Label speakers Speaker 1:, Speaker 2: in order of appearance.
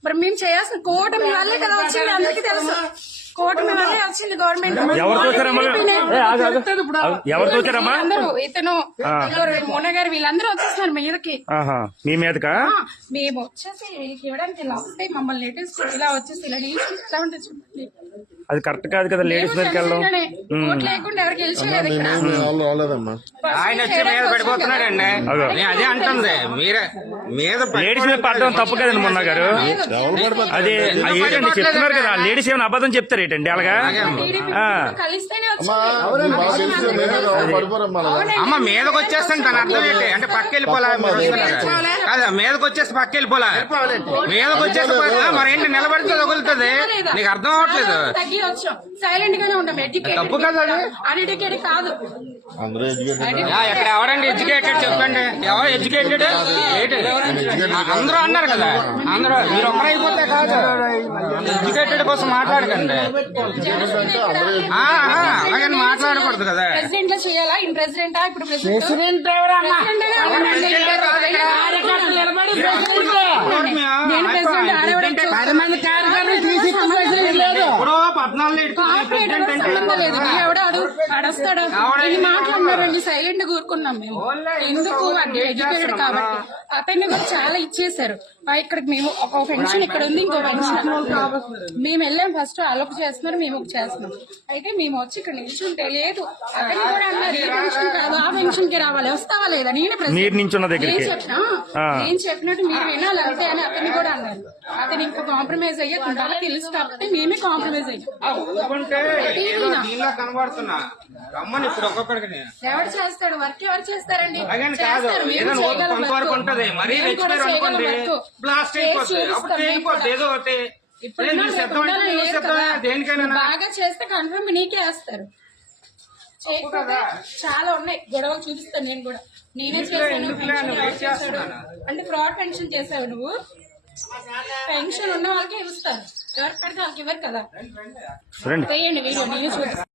Speaker 1: మరి మేము చేయాల్సిన కూటమి వల్లే కదా వచ్చింది, అందరికీ తెలుసు. కూటమి వల్లే వచ్చింది గవర్నమెంట్.
Speaker 2: ఎవరితో వచ్చారమ్మా?
Speaker 1: అందరూ ఇతను మోన గారు వీళ్ళందరూ వచ్చేస్తున్నారు మీదకి.
Speaker 2: మీ మీదకా?
Speaker 1: మేము వచ్చేసి వీళ్ళకి ఇవ్వడానికి ఇలా వస్తాయి, మమ్మల్ని లేటెస్ట్ ఇలా వచ్చేసి ఇలా నిలిచి ఎలా ఉంటుంది చెప్పండి.
Speaker 2: అది కరెక్ట్ కాదు కదా లేడీస్ మీదకి వెళ్ళడం.
Speaker 1: లేకుండా ఎవరికి వెళ్ళలేదు.
Speaker 3: ఆయన వచ్చి మీద పడిపోతున్నాడండి, అదే అంటుంది. మీరే మీద
Speaker 2: లేడీస్ మీద పడడం తప్పు కదండి మొన్న గారు. అదే ఏంటండి చెప్తున్నారు కదా, లేడీస్ ఏమైనా అబద్ధం చెప్తారు ఏంటండి అలాగా?
Speaker 3: అమ్మ మీదకి వచ్చేస్తాను తన అర్థం ఏంటి అంటే పక్క వెళ్ళిపోలే కదా, మీదకి వచ్చేస్తే పక్క వెళ్ళిపోలే, మీదకి వచ్చేస్తే మరేంటి నిలబడితే తగులుతుంది, నీకు అర్థం అవ్వట్లేదు.
Speaker 1: సైలెంట్ గానే ఉంటాం.
Speaker 3: తప్పు కదా
Speaker 1: అన్ఎడ్యుకేటెడ్ కాదు.
Speaker 3: ఇక్కడ ఎవరండి ఎడ్యుకేటెడ్ చెప్పండి, ఎవరు ఎడ్యుకేటెడ్? అందరూ అన్నారు కదా, అందరూ మీరు ఒక్కరు అయిపోతే కాదు, ఎడ్యుకేటెడ్ కోసం మాట్లాడకండి, అలాగే మాట్లాడకూడదు కదా.
Speaker 1: ప్రెసిడెంట్ లో చేయాలా? ఇన్ ప్రెసిడెంటా? ఇప్పుడు
Speaker 4: ప్రెసిడెంట్
Speaker 1: అడస్తాడు ఇది మాట్లాడినారండి. సైలెంట్ కూరుకున్నాం మేము. ఎందుకు అంటే ఎడ్యుకేటెడ్ కాబట్టి. అతన్ని కూడా చాలా ఇచ్చేసారు. ఇక్కడికి మేము ఒక పెన్షన్ ఇక్కడ ఉంది, ఇంకో పెన్షన్ మేము వెళ్ళాం. ఫస్ట్ అలోపు చేస్తున్నారు, మేము చేస్తున్నాం. అయితే మేము వచ్చి ఇక్కడ నిల్చుంటే లేదు, అతన్ని కూడా అన్నారు ఈ పెన్షన్ కాదు ఆ పెన్షన్ కి రావాలి, వస్తావా లేదా? నేను చెప్పినట్టు మీరు వినాలి అంతే అని అతన్ని కూడా అన్నారు. అతను ఇంకా కాంప్రమైజ్ అయ్యే వాళ్ళకి తెలుసు కాబట్టి మేమే కాంప్రమైజ్ అయ్యాం. ఎవరు చేస్తాడు వర్క్? ఎవరు చేస్తారండి? బాగా చేస్తే కన్ఫర్మ్ నీకే వేస్తారు. చాలా ఉన్నాయి గొడవలు, చూపిస్తాను నేను కూడా. నేనే చేశాను అంటే ఫ్రాడ్ పెన్షన్ చేసావు నువ్వు. పెన్షన్ ఉన్న వాళ్ళకే ఇస్తారు, ఎవరికి పడితే వాళ్ళకి ఇవ్వరు కదా. చేయండి వీడియో.